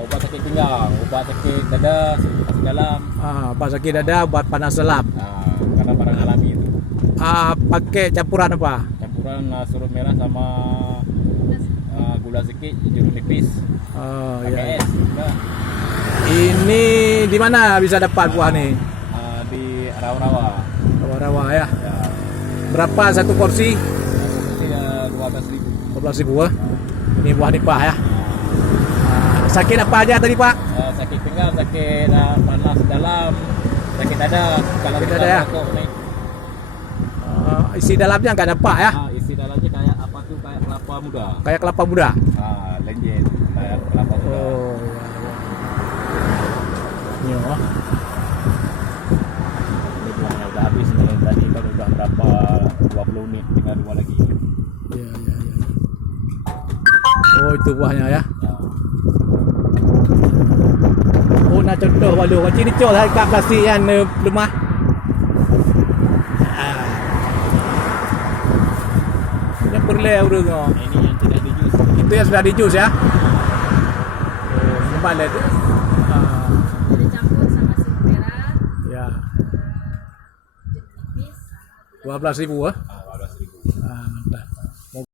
Obat sakit pinggang, obat sakit dada, sakit dalam. Obat sakit dada, obat panas dalam. Karena barang alami itu. Pakai campuran apa? Campuran surut merah sama gula sedikit, jeruk nipis. Pakai es. Udah. Ini di mana bisa dapat buah nih? Di rawa-rawa. Rawa-rawa ya. Ya. Berapa satu porsi? Porsi 12.000. 12.000 ya. Ini buah nipah ya. Sakit apa aja tadi Pak? Sakit pinggang, sakit panas dalam, sakit dada. Kalau Sakit kita dada ya? merokok nih. Isi dalamnya nggak ada Pak ya? Isi dalamnya kayak apa tuh, kayak kelapa muda. Kayak kelapa muda. Lenjen kayak kelapa muda. Oh ya. Ini oh. Ini buahnya udah habis nih. Tadi kan udah berapa 20 menit, tinggal 2 lagi. Ya. Oh itu buahnya ya. Oh nak contoh walu macam ni col kat plastik yang lemah. Yang perle urang. Ini yang tidak di jus. Itu yang sudah di jus ya. Oh, nampak dah tu. Ada campur sama surut merah, Ya. jeruk nipis sama gula. 12.000 ah.